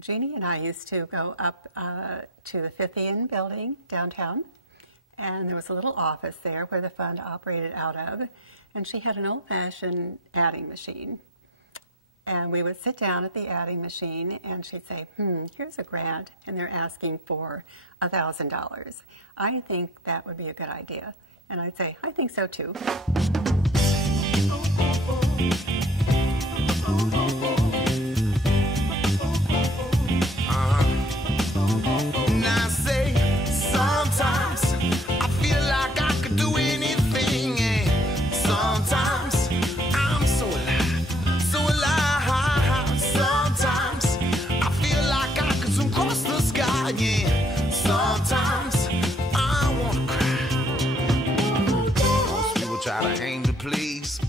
Jeannie and I used to go up to the Fifth Inn building downtown, and there was a little office there where the fund operated out of, and she had an old-fashioned adding machine. And we would sit down at the adding machine, and she'd say, here's a grant, and they're asking for $1,000. I think that would be a good idea. And I'd say, I think so too.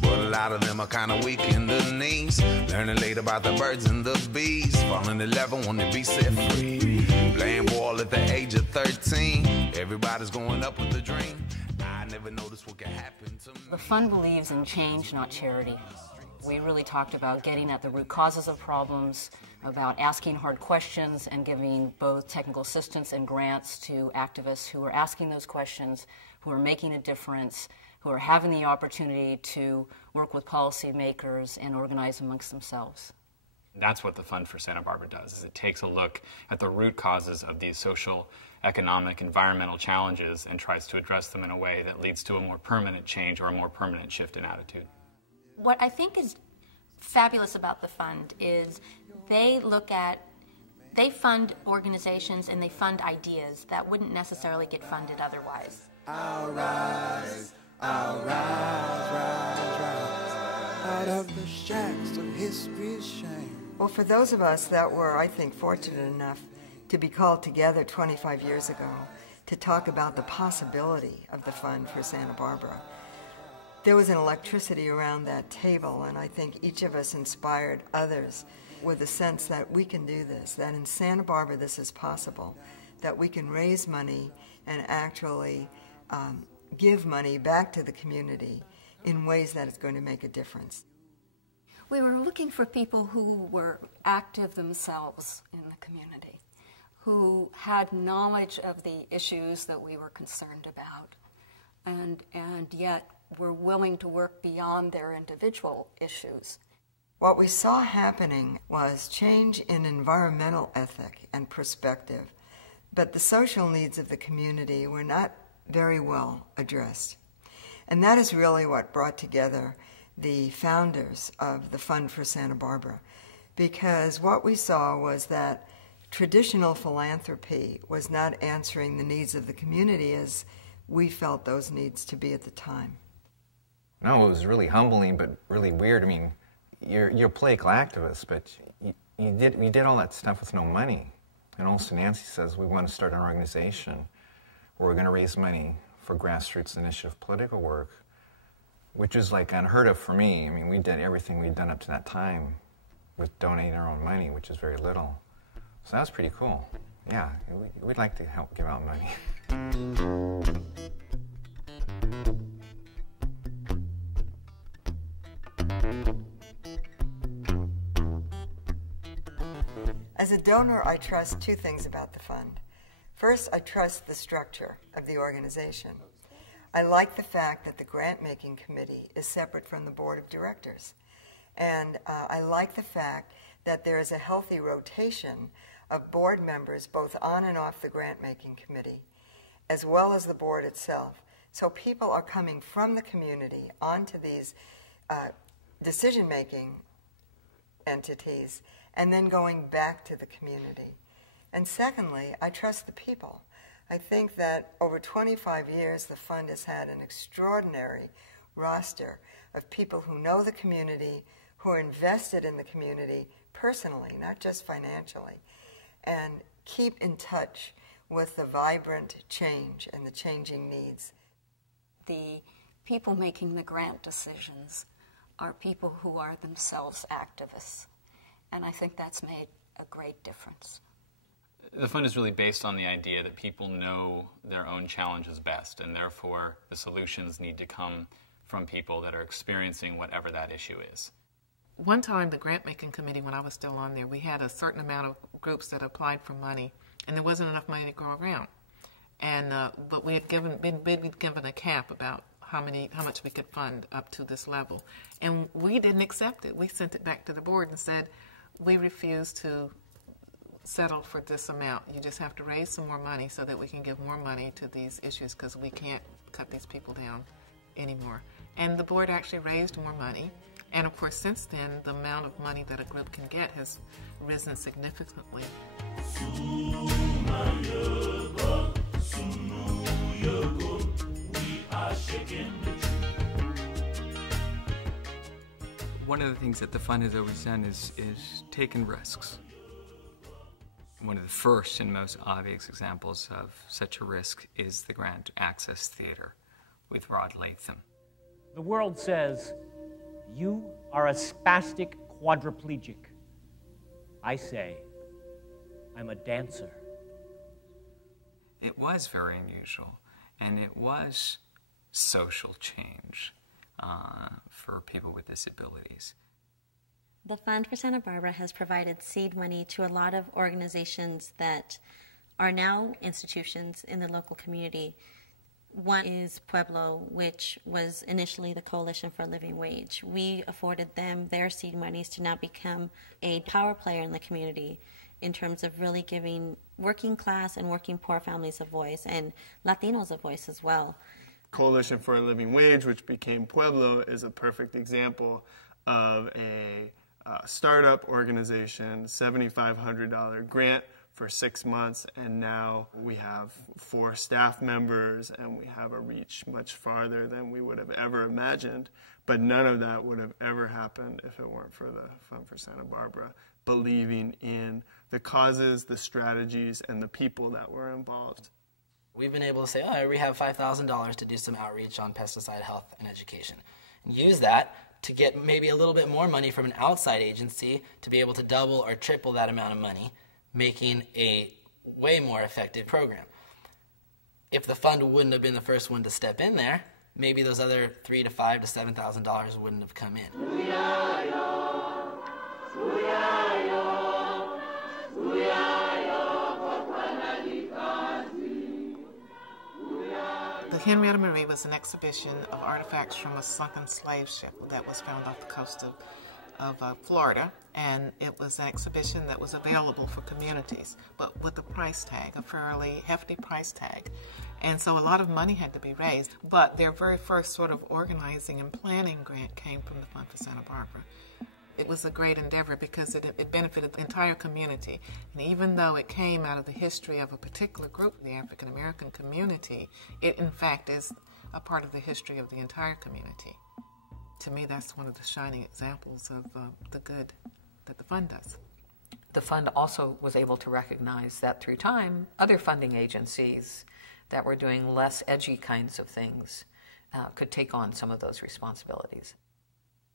A lot of them are kind of weak in the knees. Learning late about the birds and the bees. Falling in love and want to be set free. Playing ball at the age of 13. Everybody's going up with a dream. I never noticed what could happen to me. The fund believes in change, not charity. We really talked about getting at the root causes of problems, about asking hard questions and giving both technical assistance and grants to activists who are asking those questions, who are making a difference, who are having the opportunity to work with policymakers and organize amongst themselves. That's what the Fund for Santa Barbara does, is it takes a look at the root causes of these social, economic, environmental challenges and tries to address them in a way that leads to a more permanent change or a more permanent shift in attitude. What I think is fabulous about the fund is they fund organizations and they fund ideas that wouldn't necessarily get funded otherwise. I'll rise. I'll rise, out of the shacks of history's shame. Well, for those of us that were, I think, fortunate enough to be called together 25 years ago to talk about the possibility of the Fund for Santa Barbara, there was an electricity around that table, and I think each of us inspired others with a sense that we can do this, that in Santa Barbara this is possible, that we can raise money and actually give money back to the community in ways that it's going to make a difference. We were looking for people who were active themselves in the community, who had knowledge of the issues that we were concerned about, and yet were willing to work beyond their individual issues. What we saw happening was change in environmental ethic and perspective, but the social needs of the community were not very well addressed. And that is really what brought together the founders of the Fund for Santa Barbara, because what we saw was that traditional philanthropy was not answering the needs of the community as we felt those needs to be at the time. No, it was really humbling, but really weird. I mean, you're a political activist, but we did all that stuff with no money. And also Nancy says, we want to start an organization where we're going to raise money for grassroots initiative political work, which is like unheard of for me. I mean, we did everything we'd done up to that time with donating our own money, which is very little. So that was pretty cool. Yeah, we'd like to help give out money. As a donor, I trust two things about the fund. First, I trust the structure of the organization. I like the fact that the grant-making committee is separate from the board of directors. And I like the fact that there is a healthy rotation of board members both on and off the grant-making committee, as well as the board itself. So people are coming from the community onto these decision-making entities and then going back to the community. And secondly, I trust the people. I think that over 25 years, the fund has had an extraordinary roster of people who know the community, who are invested in the community personally, not just financially, and keep in touch with the vibrant change and the changing needs. The people making the grant decisions are people who are themselves activists, and I think that's made a great difference. The fund is really based on the idea that people know their own challenges best, and therefore the solutions need to come from people that are experiencing whatever that issue is. One time, the grant-making committee, when I was still on there, we had a certain amount of groups that applied for money, and there wasn't enough money to go around. And but we had been given a cap about how much we could fund up to this level, and we didn't accept it. We sent it back to the board and said, we refuse to settle for this amount. You just have to raise some more money so that we can give more money to these issues, because we can't cut these people down anymore. And the board actually raised more money. And of course, since then, the amount of money that a group can get has risen significantly. One of the things that the fund has always done is taken risks. One of the first and most obvious examples of such a risk is the Grant Access Theater with Rod Latham. The world says, you are a spastic quadriplegic. I say, I'm a dancer. It was very unusual, and it was social change for people with disabilities. The Fund for Santa Barbara has provided seed money to a lot of organizations that are now institutions in the local community. One is Pueblo, which was initially the Coalition for a Living Wage. We afforded them their seed monies to now become a power player in the community in terms of really giving working class and working poor families a voice, and Latinos a voice as well. Coalition for a Living Wage, which became Pueblo, is a perfect example of a startup organization, $7,500 grant for 6 months, and now we have 4 staff members, and we have a reach much farther than we would have ever imagined. But none of that would have ever happened if it weren't for the Fund for Santa Barbara believing in the causes, the strategies, and the people that were involved. We've been able to say, oh, we have $5,000 to do some outreach on pesticide health and education. And use that to get maybe a little bit more money from an outside agency to be able to double or triple that amount of money, making a way more effective program. If the fund wouldn't have been the first one to step in there, maybe those other $3,000 to $5,000 to $7,000 wouldn't have come in. The Henrietta Maria was an exhibition of artifacts from a sunken slave ship that was found off the coast of Florida, and it was an exhibition that was available for communities, but with a price tag, a fairly hefty price tag. And so a lot of money had to be raised, but their very first sort of organizing and planning grant came from the Fund for Santa Barbara. It was a great endeavor because it benefited the entire community. And even though it came out of the history of a particular group, the African American community, it in fact is a part of the history of the entire community. To me, that's one of the shining examples of the good that the fund does. The fund also was able to recognize that through time, other funding agencies that were doing less edgy kinds of things could take on some of those responsibilities.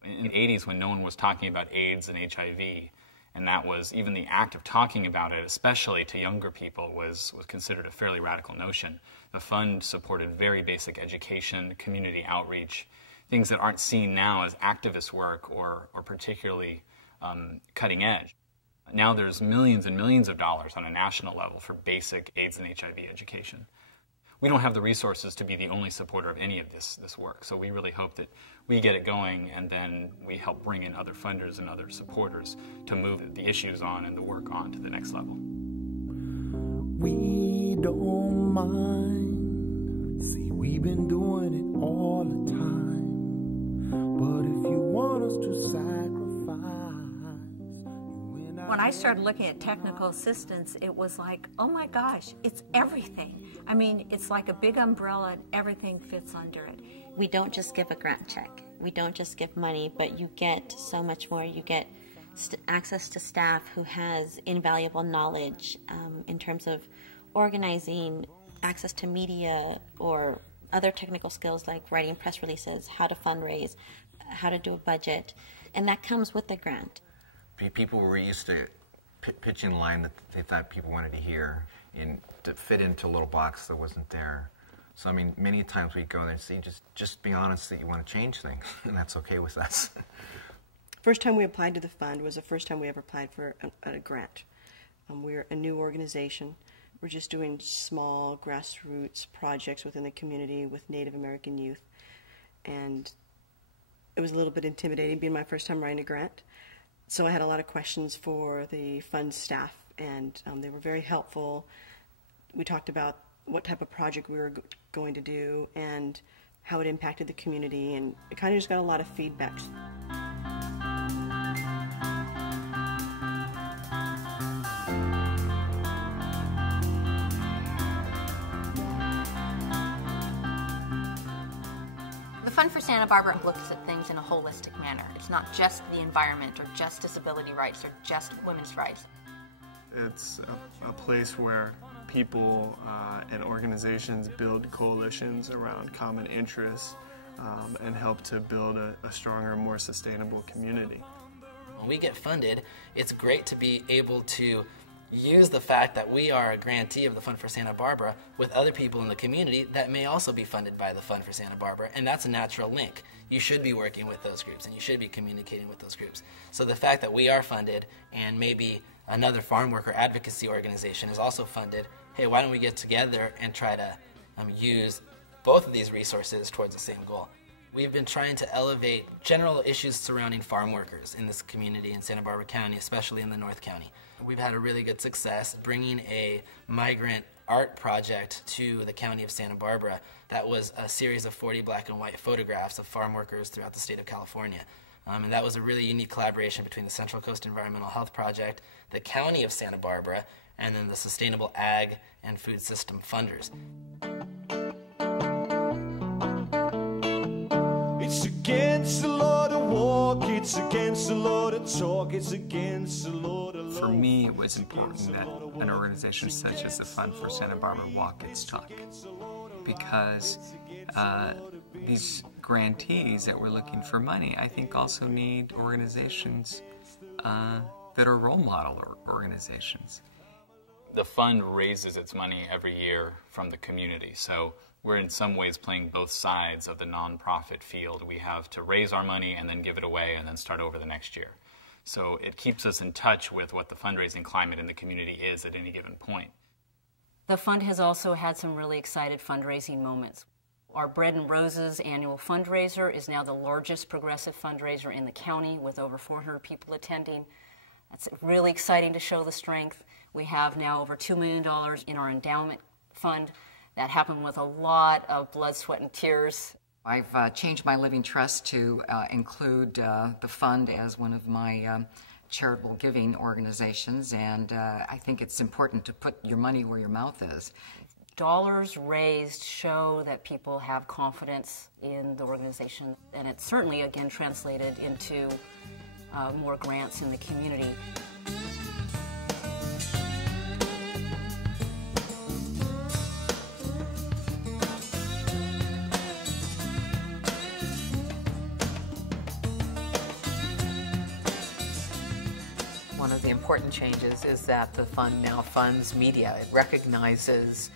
In the 80s, when no one was talking about AIDS and HIV, and that was, even the act of talking about it, especially to younger people, was considered a fairly radical notion. The fund supported very basic education, community outreach, things that aren't seen now as activist work or particularly cutting edge. Now there's millions and millions of dollars on a national level for basic AIDS and HIV education. We don't have the resources to be the only supporter of any of this work, so we really hope that we get it going and then we help bring in other funders and other supporters to move the issues on and the work on to the next level. We don't mind. See, we've been doing it all the time. But if you want us to sacrifice, when I started looking at technical assistance, it was like, oh my gosh, it's everything. I mean, it's like a big umbrella and everything fits under it. We don't just give a grant check. We don't just give money, but you get so much more. You get access to staff who has invaluable knowledge in terms of organizing, access to media, or other technical skills like writing press releases, how to fundraise, how to do a budget, and that comes with the grant. People were used to pitch in line that they thought people wanted to hear and to fit into a little box that wasn't there. So, I mean, many times we go there and say, just be honest that you want to change things, and that's okay with us. first time we applied to the fund was the first time we ever applied for a grant. We're a new organization. We're just doing small grassroots projects within the community with Native American youth. And it was a little bit intimidating being my first time writing a grant. So I had a lot of questions for the fund staff, and they were very helpful. We talked about what type of project we were going to do and how it impacted the community, and it kind of just got a lot of feedback. The Fund for Santa Barbara looks at things in a holistic manner. It's not just the environment or just disability rights or just women's rights. It's a place where people and organizations build coalitions around common interests and help to build a stronger, more sustainable community. When we get funded, it's great to be able to use the fact that we are a grantee of the Fund for Santa Barbara with other people in the community that may also be funded by the Fund for Santa Barbara, and that's a natural link. You should be working with those groups, and you should be communicating with those groups. So the fact that we are funded, and maybe another farm worker advocacy organization is also funded, hey, why don't we get together and try to use both of these resources towards the same goal? We've been trying to elevate general issues surrounding farm workers in this community in Santa Barbara County, especially in the North County. We've had a really good success bringing a migrant art project to the county of Santa Barbara that was a series of 40 black and white photographs of farm workers throughout the state of California. And that was a really unique collaboration between the Central Coast Environmental Health Project, the county of Santa Barbara, and then the Sustainable Ag and Food System funders. It's against the law to walk, it's against the law to talk, it's against the law to love. For me, it was important that an organization such as the Fund for Santa Barbara walk its talk, because these grantees that were looking for money, I think, also need organizations that are role model organizations. The fund raises its money every year from the community, so we're in some ways playing both sides of the nonprofit field. We have to raise our money and then give it away and then start over the next year. So it keeps us in touch with what the fundraising climate in the community is at any given point. The fund has also had some really excited fundraising moments. Our Bread and Roses annual fundraiser is now the largest progressive fundraiser in the county with over 400 people attending. That's really exciting to show the strength. We have now over $2 million in our endowment fund. That happened with a lot of blood, sweat, and tears. I've changed my living trust to include the fund as one of my charitable giving organizations, and I think it's important to put your money where your mouth is. Dollars raised show that people have confidence in the organization, and it's certainly, again, translated into more grants in the community. One of the important changes is that the fund now funds media. It recognizes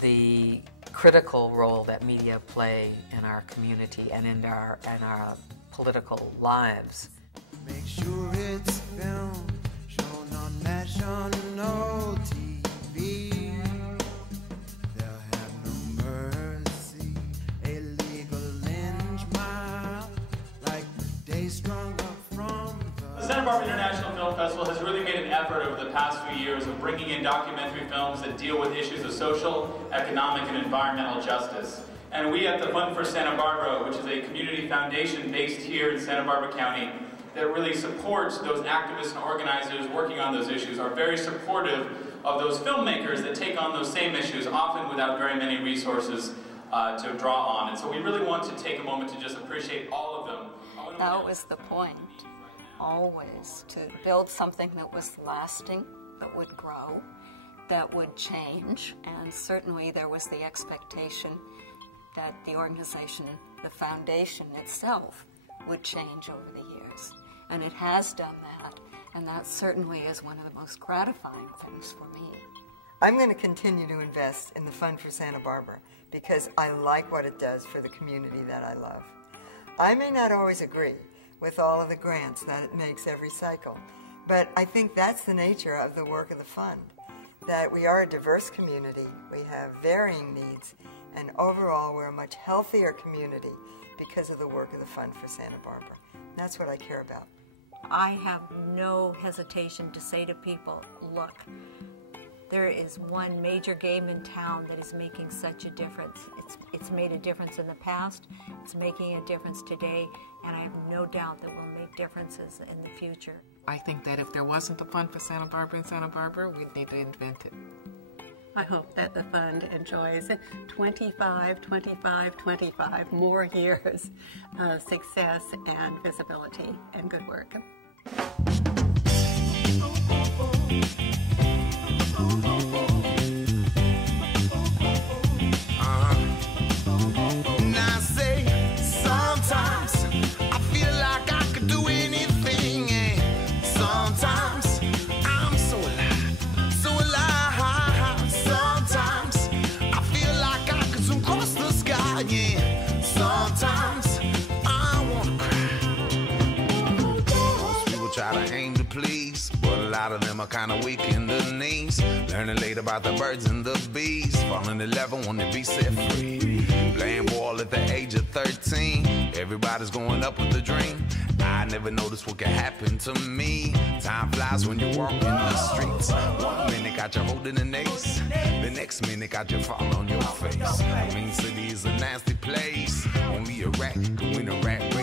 the critical role that media play in our community and in our political lives. Make sure it's filmed, shown on national TV. They'll have no mercy, a legal lynch mob, like the day strung up from the Santa Barbara International Film Festival has really made an effort over the past few years of bringing in documentary films that deal with issues of social, economic, and environmental justice. And we at the Fund for Santa Barbara, which is a community foundation based here in Santa Barbara County, that really supports those activists and organizers working on those issues, are very supportive of those filmmakers that take on those same issues, often without very many resources to draw on. And so we really want to take a moment to just appreciate all of them. That was the point, always, to build something that was lasting, that would grow, that would change, and certainly there was the expectation that the organization, the foundation itself, would change over the years. And it has done that, and that certainly is one of the most gratifying things for me. I'm going to continue to invest in the Fund for Santa Barbara because I like what it does for the community that I love. I may not always agree with all of the grants that it makes every cycle. But I think that's the nature of the work of the fund, that we are a diverse community, we have varying needs, and overall we're a much healthier community because of the work of the Fund for Santa Barbara. That's what I care about. I have no hesitation to say to people, look, there is one major game in town that is making such a difference. It's made a difference in the past, it's making a difference today, and I have no doubt that we'll make differences in the future. I think that if there wasn't the Fund for Santa Barbara in Santa Barbara, we'd need to invent it. I hope that the fund enjoys 25 more years of success and visibility and good work. Now say, sometimes I feel like I could do anything, and sometimes I'm so alive, so alive. Sometimes I feel like I could zoom across the sky, yeah. Sometimes I wanna cry. Most people try to aim to please, but a lot of them are kind of weak in the knees. Learning late about the birds and the bees, falling in love when they be set free. Playing ball at the age of 13, everybody's going up with a dream. I never noticed what could happen to me. Time flies when you walk in the streets. 1 minute got you holding an ace, the next minute got you fall on your face. I mean, city is a nasty place. Only a rat can win a rat